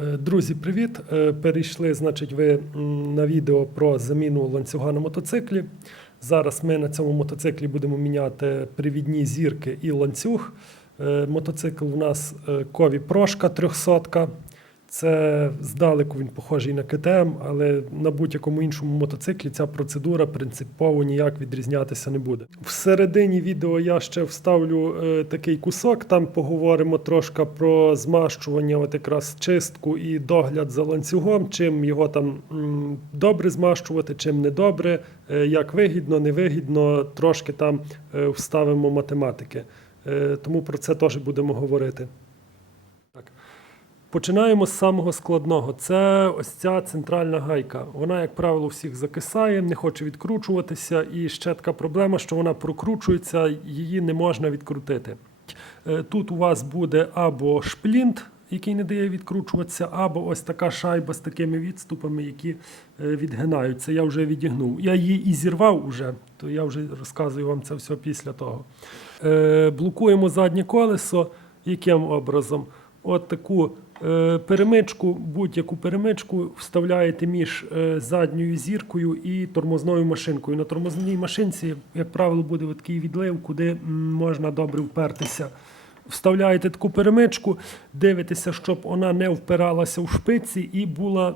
Е, Друзі, привіт! Е, Перейшли, значить, ви на відео про заміну ланцюга на мотоциклі. Зараз ми на цьому мотоциклі будемо міняти привідні зірки і ланцюг. Е, Мотоцикл у нас Кові Прошка 300. Це здалеку він похожий на КТМ, але на будь-якому іншому мотоциклі ця процедура принципово ніяк відрізнятися не буде. Всередині відео я ще вставлю е, такий кусок. Там поговоримо трошки про змащування, от якраз чистку і догляд за ланцюгом, чим його там м, добре змащувати, чим не добре, е, як вигідно, невигідно, трошки там е, вставимо математики. Е, тому про це теж будемо говорити. Починаємо з самого складного. Це ось ця центральна гайка. Вона, як правило, всіх закисає, не хоче відкручуватися. І ще така проблема, що вона прокручується, її не можна відкрутити. Е, Тут у вас буде або шплінт, який не дає відкручуватися, або ось така шайба з такими відступами, які е, відгинаються. Я вже відігнув. Я її і зірвав уже, то я вже розказую вам це все після того. Е, Блокуємо заднє колесо. Яким образом? От таку перемичку, будь-яку перемичку вставляєте між е, задньою зіркою і тормозною машинкою. На тормозній машинці, як правило, буде такий відлив, куди можна добре впертися. Вставляєте таку перемичку, дивитеся, щоб вона не впиралася в шпиці і була.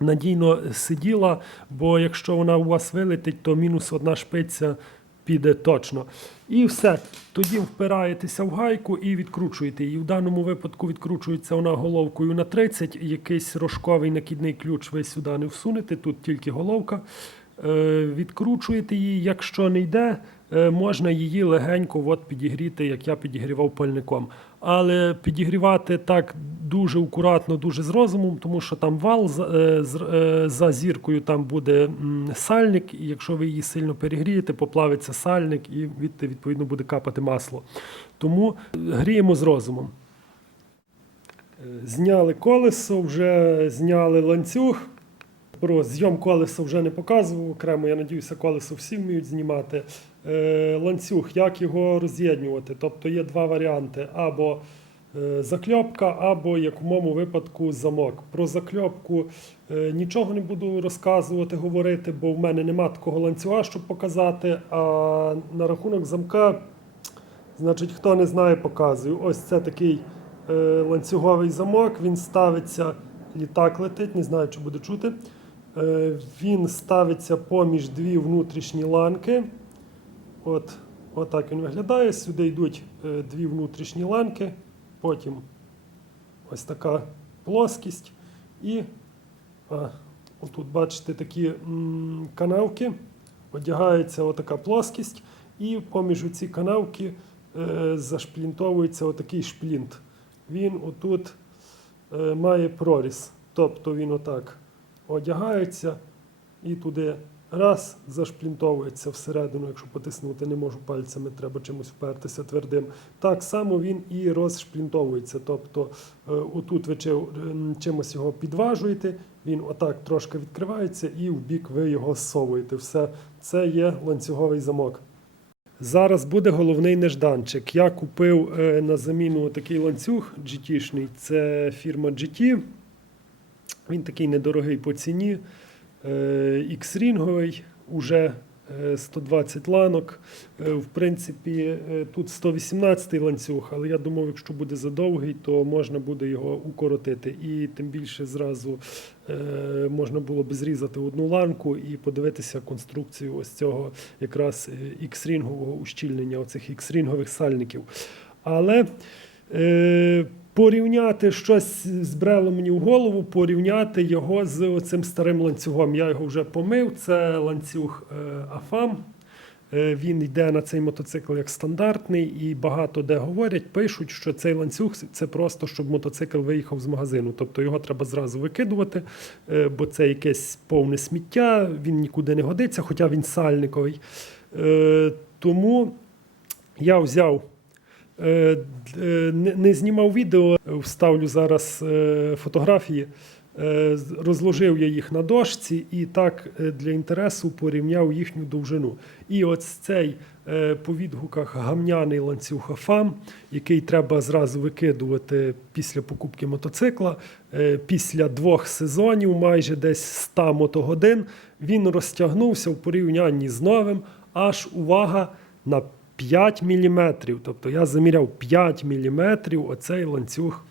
Надійно сиділа, бо якщо вона у вас вилетить, то мінус одна шпиця піде точно. І все. Тоді впираєтеся в гайку і відкручуєте її. В даному випадку відкручується вона головкою на 30. Якийсь рожковий накідний ключ ви сюди не всунете, тут тільки головка. Е, Відкручуєте її. Якщо не йде, е, можна її легенько от підігріти, як я підігрівав пальником. Але підігрівати так дуже акуратно, дуже з розумом, тому що там вал за, е, зіркою там буде сальник, і якщо ви її сильно перегрієте, поплавиться сальник і відповідно буде капати масло. Тому гріємо з розумом. Зняли колесо, вже зняли ланцюг. Про зйом колеса вже не показував окремо. Я надіюся, колесо всі вміють знімати. Е, ланцюг, як його роз'єднувати? Тобто є два варіанти: або е, закльопка, або, як в моєму випадку, замок. Про закльопку е, нічого не буду розказувати, говорити, бо в мене нема такого ланцюга, щоб показати. А на рахунок замка, значить, хто не знає, показую. Ось це такий ланцюговий замок. Він ставиться, літак летить, не знаю, чи буде чути. Е, Він ставиться поміж дві внутрішні ланки. От, отак він виглядає. Сюди йдуть е, дві внутрішні ланки, потім ось така плоскість. І а, отут бачите такі м, канавки. Одягається отака плоскість, і поміж ці канавки е, зашплінтовується отакий шплінт. Він отут е, має проріз. Тобто він отак одягається і туди раз зашплінтовується всередину, якщо потиснути не можу пальцями, треба чимось впертися твердим. Так само він і розшплінтовується. Тобто е, отут ви чимось його підважуєте, він отак трошки відкривається, і в бік ви його зсовуєте. Все це є ланцюговий замок. Зараз буде головний нежданчик. Я купив е, на заміну такий ланцюг GT-шний. Це фірма GT. Він такий недорогий по ціні. Е, X-рінговий, уже е, 120 ланок. Е, В принципі, е, тут 118 ланцюг, але я думав, якщо буде задовгий, то можна буде його укоротити. І тим більше зразу е, можна було б зрізати одну ланку і подивитися конструкцію ось цього якраз е, X-рінгового ущільнення, оцих X-рінгових сальників. Але е, порівняти щось збрело мені в голову, порівняти його з цим старим ланцюгом. Я його вже помив. Це ланцюг е, Афам. Е, Він йде на цей мотоцикл як стандартний, і багато де говорять, пишуть, що цей ланцюг це просто щоб мотоцикл виїхав з магазину. Тобто його треба зразу викидувати, е, бо це якесь повне сміття, він нікуди не годиться, хоча він сальниковий. Е, Тому я взяв. Е, е, Не знімав відео, вставлю зараз е, фотографії. Е, Розложив я їх на дошці і так е, для інтересу порівняв їхню довжину. І ось цей е, по відгуках гамняний ланцюг АФАМ, який треба зразу викидувати після покупки мотоцикла. Е, Після двох сезонів, майже десь 100 мотогодин, він розтягнувся в порівнянні з новим, аж увага на 5 мм. Тобто я заміряв 5 мм оцей ланцюг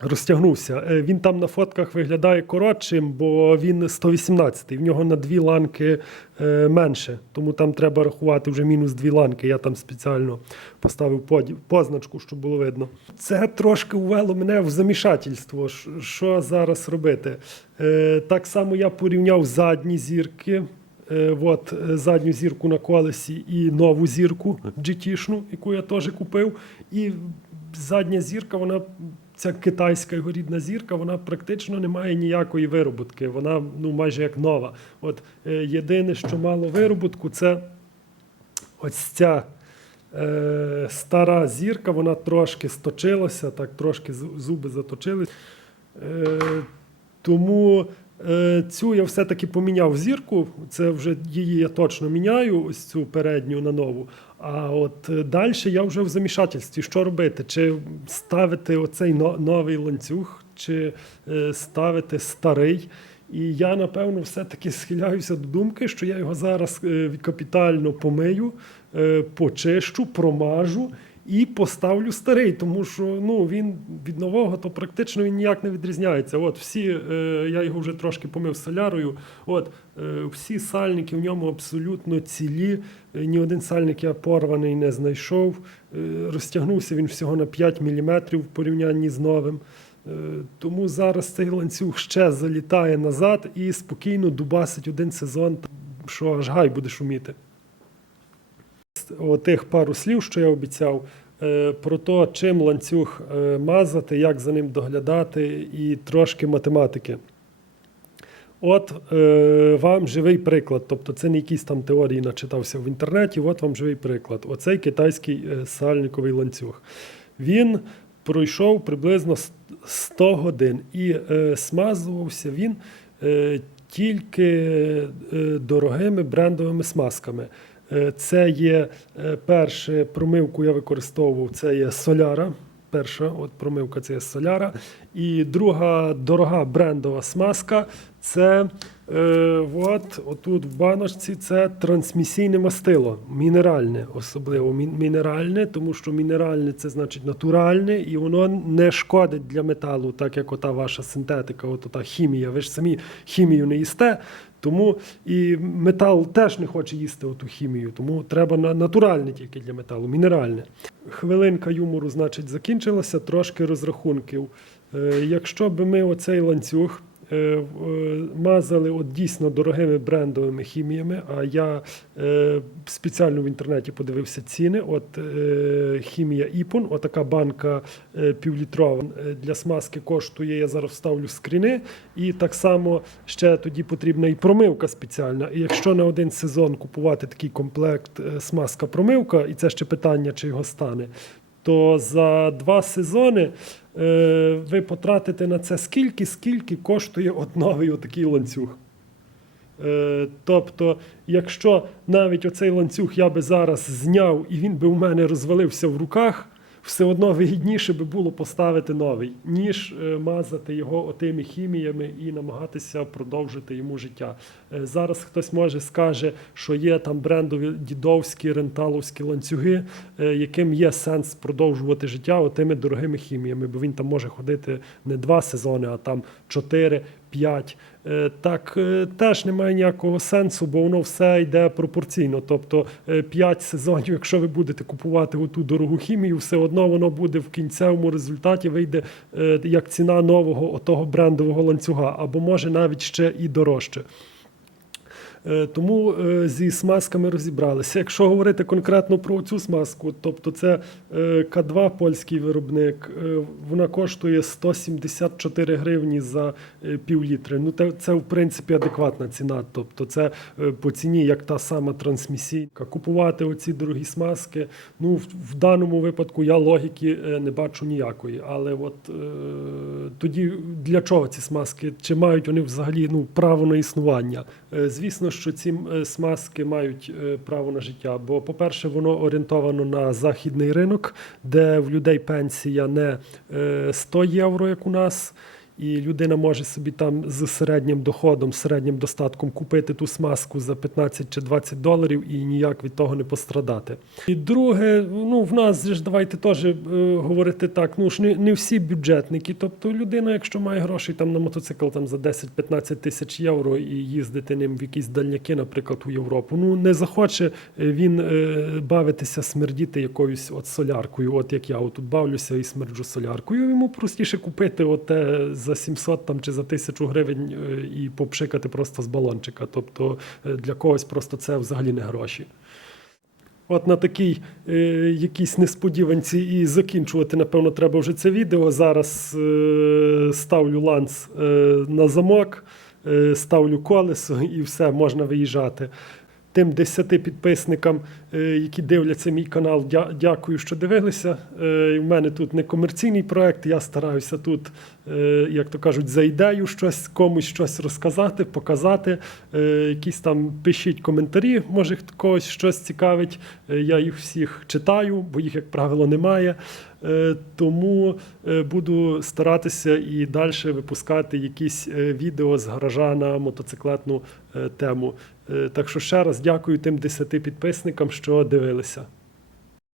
розтягнувся. Е, Він там на фотках виглядає коротшим, бо він 118 В нього на дві ланки е, менше. Тому там треба рахувати вже мінус дві ланки. Я там спеціально поставив позначку, щоб було видно. Це трошки ввело мене в замішательство. Що зараз робити? Е, Так само я порівняв задні зірки. Е, От е, задню зірку на колесі і нову зірку GT-шну, яку я теж купив. І задня зірка, вона ця китайська його рідна зірка, вона практично не має ніякої вироботки. Вона ну майже як нова. От е, єдине, що мало вироботку, це ось ця стара зірка, вона трошки сточилася, так трошки зу- зуби заточились. Тому цю я все-таки поміняв зірку. Це вже її я точно міняю, ось цю передню на нову. А от е, далі я вже в замішательстві. Що робити? Чи ставити оцей новий ланцюг, чи е, ставити старий? І я, напевно, все-таки схиляюся до думки, що я його зараз е, капітально помию, е, почищу, промажу і поставлю старий, тому що ну, він від нового то практично він ніяк не відрізняється. От всі, е, я його вже трошки помив солярою. От е, всі сальники в ньому абсолютно цілі. Е, Ні один сальник я порваний не знайшов. Е, розтягнувся він всього на 5 мм в порівнянні з новим. Е, Тому зараз цей ланцюг ще залітає назад і спокійно дубасить один сезон, що аж гай буде шуміти. Отих пару слів, що я обіцяв, е, про те, чим ланцюг е, мазати, як за ним доглядати, і трошки математики. От е, вам живий приклад. Тобто це не якісь там теорії начитався в інтернеті. От вам живий приклад. Оцей китайський е, сальниковий ланцюг. Він пройшов приблизно 100 годин і е, смазувався він е, тільки е, дорогими брендовими смазками. Е, Це є е, перше промивку я використовував, це є соляра. Перша от промивка це є соляра. І друга дорога брендова смазка це е, от, отут в баночці це трансмісійне мастило, мінеральне, особливо мінеральне, тому що мінеральне це значить натуральне, і воно не шкодить для металу, так як ота ваша синтетика, от ота хімія. Ви ж самі хімію не їсте. Тому і метал теж не хоче їсти оту хімію, тому треба на натуральне тільки для металу, мінеральне. Хвилинка юмору, значить, закінчилася, трошки розрахунків. Е, Якщо би ми оцей ланцюг мазали от дійсно дорогими брендовими хіміями, а я е, спеціально в інтернеті подивився ціни. От е, хімія Іпун, отака банка е, півлітрова е, для смазки коштує. Я зараз вставлю скріни. І так само ще тоді потрібна і промивка спеціальна. І якщо на один сезон купувати такий комплект е, смазка-промивка, і це ще питання, чи його стане, то за два сезони е, ви потратите на це скільки, скільки коштує от новий отакий ланцюг. Е, тобто, якщо навіть оцей ланцюг я би зараз зняв і він би у мене розвалився в руках, все одно вигідніше би було поставити новий, ніж е, мазати його отими хіміями і намагатися продовжити йому життя. Е, Зараз хтось може скаже, що є там брендові дідовські ренталовські ланцюги, е, яким є сенс продовжувати життя отими дорогими хіміями, бо він там може ходити не два сезони, а там чотири. 5. Так е, теж немає ніякого сенсу, бо воно все йде пропорційно. Тобто 5 сезонів, якщо ви будете купувати оту дорогу хімію, все одно воно буде в кінцевому результаті вийде е, як ціна нового отого брендового ланцюга, або може навіть ще і дорожче. Е, Тому е, зі смазками розібралися. Якщо говорити конкретно про цю смазку, тобто це е, К2 польський виробник, вона коштує 174 гривні за пів літри. Ну, це в принципі адекватна ціна. Тобто це по ціні як та сама трансмісійка. Купувати оці дорогі смазки. Ну, в, даному випадку я логіки не бачу ніякої. Але от тоді для чого ці смазки? Чи мають вони взагалі ну, право на існування? Е, Звісно, що ці е, смазки мають е, право на життя. Бо, по-перше, воно орієнтовано на західний ринок, де в людей пенсія не е, 100 євро, як у нас. І людина може собі там з середнім доходом, середнім достатком купити ту смазку за 15 чи 20 доларів і ніяк від того не пострадати. І друге, ну в нас ж давайте теж е, говорити так. Ну ж не, не всі бюджетники. Тобто людина, якщо має грошей там на мотоцикл там за 10-15 тисяч євро і їздити ним в якісь дальняки, наприклад, у Європу, ну не захоче е, він е, бавитися, смердіти якоюсь от соляркою, от як я отут бавлюся і смерджу соляркою. Йому простіше купити оте за 700 там чи за 1000 гривень е, і попшикати просто з балончика. Тобто е, для когось просто це взагалі не гроші. От на такій е, якійсь несподіванці і закінчувати, напевно, треба вже це відео. Зараз е, ставлю ланц е, на замок, е, ставлю колесо і все, можна виїжджати. Тим 10 підписникам, е, які дивляться мій канал, дя- дякую, що дивилися. Е, У мене тут не комерційний проект, я стараюся тут, е, як то кажуть, за ідею щось комусь щось розказати, показати. Е, Якісь там пишіть коментарі, може когось щось цікавить. Е, Я їх всіх читаю, бо їх, як правило, немає. Е, Тому е, буду старатися і далі випускати якісь е, відео з гаража на мотоциклетну е, тему. Е, Так що ще раз дякую тим 10 підписникам, що дивилися.